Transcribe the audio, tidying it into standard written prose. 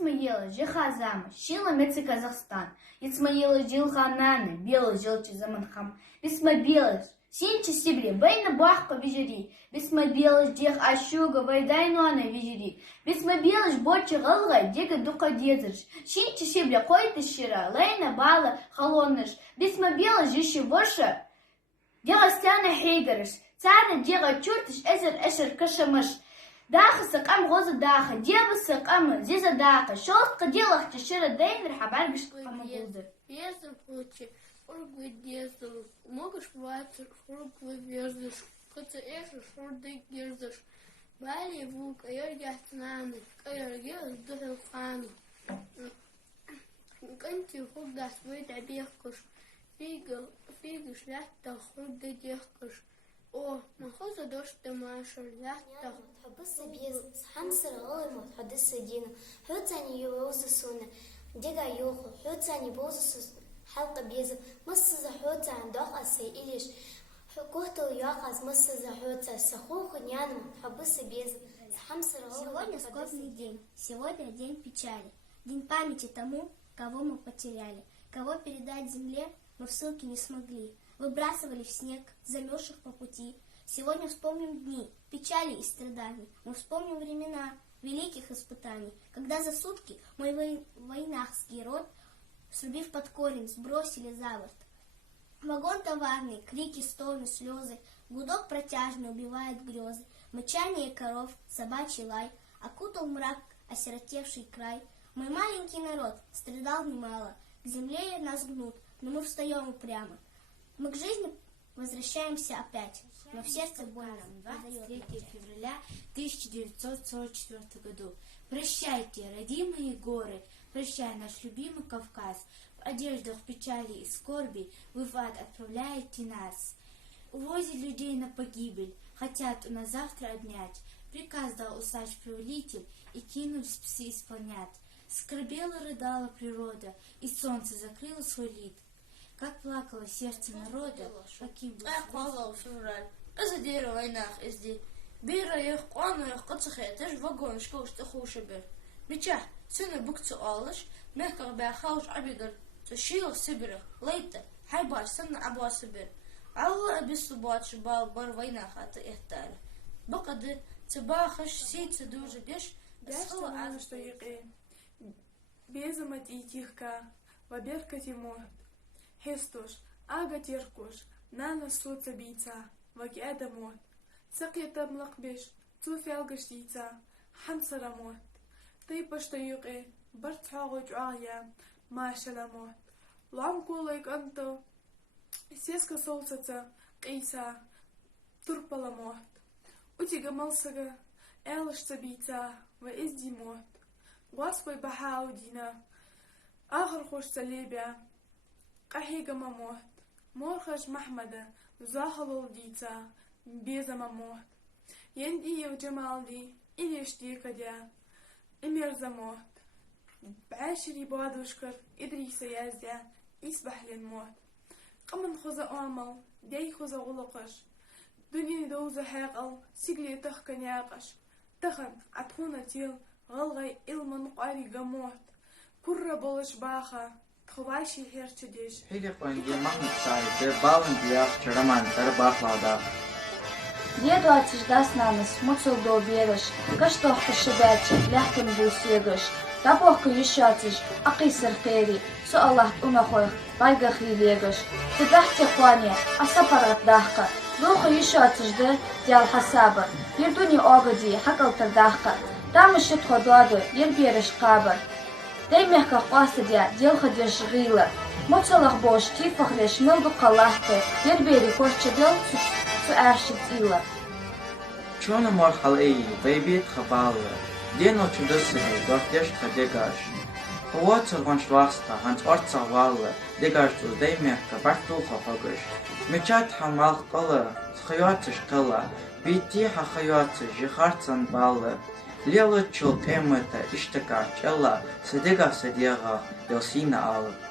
Исмаила, Жихазама, Шила Мецы Казахстан, Исмаила Жилхананы, Белый Желчи Заманхам, Бисмабелыш, Синчи Сибли, Бейна Бахка Вижери, Бисмабелыш, Дех Ашуга, Вайдайнуана Вижери, Бисмабелыш, Бочи Галгай, Дега Дука Дезерш, Синчи Сибли, Койты Шира, Лейна Бала, Халоныш, Бисмабелыш, Жиши Воша, Дега Стяна Хейгарыш, Царна Дега Чуртыш, Эшер Кашамыш, Даха сакам гоза даха, деба сакам зиза даха, шостка делах тишира дейнер хабаргиш камагузы. Если пути, фургу дезу, могаш ватер, фургу везеш, кацаэши шурды герзеш, бали вук, айор яхтнаны, айор гел духелханы. Канти худас выйда бехкуш, фига шляхта хурды дехкуш. О, нахоза дождь Маша, ляхта. حبس بيز حمسر غير متحدث دينا حوتاني يوزسون ديغا يوخو حوتاني بوزس حلقة بيز مصز حوتان دوخ أسي إليش حكوهتو يوخاز مصز حوتا سخوخ نيانم حبس بيز حمسر Сегодня скорбный день, сегодня день печали, день памяти тому, кого мы потеряли, кого передать земле мы в ссылке не смогли, выбрасывали в снег, замерзших по пути. Сегодня вспомним дни печали и страданий. Мы вспомним времена великих испытаний, когда за сутки мой войнахский род, срубив под корень, сбросили за борт. Вагон товарный, крики, стоны, слезы, гудок протяжный убивает грезы, мычание коров, собачий лай, окутал мрак осиротевший край. Мой маленький народ страдал немало, к земле нас гнут, но мы встаем упрямо. Мы к жизни возвращаемся опять, но в сердце больно. 23 февраля 1944 году. Прощайте, родимые горы, прощай, наш любимый Кавказ. В одеждах печали и скорби вы в ад отправляете нас. Увозят людей на погибель, хотят у нас завтра обнять. Приказ дал усач-повелитель, и кинулись псы исполнять. Скорбела, рыдала природа, и солнце закрыло свой лик. Как плакало сердце народа, каким был أقوى فورال أزدير ويناخ إزدي بيرا يخقان ويخقط خيتش وقون شكوش تخوش بير بيتشاه سنة بكتو آلش مهكا بيخاوش عبيدر تشيل سبرة ليتا حيباش سنة عبوا سبر الله أبي صبات شبال بر ويناخ أتا إهتال بقد تباخش سيت سدوج ديش Дяшта наш стоиqi, безамат итихка, ваберка тимот, хестуш, ага тиркуш, нана суца бица, ваки адамот, сакита млакбиш, туфялгаш дица, хамсарамот, типа стоиqi, бартхагуч ая, машаламот, ламкулайк анто, сеска солсаца, киса, турпаламот, утига малсага, элаш цабица, وإزدي موت واسبوي بحاودينا آخر خوش سليبيا قحيقة موت مورخش محمد زاخلو ديتا بيزا موت يندي وجمال دي إليش ديكا ديا إميرزا موت بعاشري بادوشكر إدريسا يازديا إسبح للموت قمن خوزا أعمل دي خوزا غلقش دنيا دوزا حاقل سيقلي تخكا نياقش تخن عطونا تيل غلغي إلمن قاري قموت كرة بولش باخا خواشي هيرچ ديش هيدي قوينجي محمد سعيد بالن بياخ چرمان تر باخلادا Деду отчиждас намыс, муцул до береш, каштохка шибячи, лягким бусегаш, тапохка ешатиш, акисер хери, су Аллах унахоих, байгах лилегаш, ты дахте хуане, асапарат дахка, духа ешатиш да, дял хасабар, ердуни огади, хакал тардахка, там еще тходуаду, ербереш кабар, дай мягко қуасыдя, делха деш гила, муцулах бош, тифах леш, милду калахте, ербери корча дел, أرشد إيوه چون مرحله ای بیبیت خباله دینو چودسه داشتش خدیگاش قوات سرگانش واسطه هنس آرت سواله دیگاش تو دیمه که برتو خفاگش میچات همال قله خیاتش قله بیتی خیاتش یخارتن باله لیلا چول قیمته اشتکار چلا سدیگا سدیگا دلسینه آله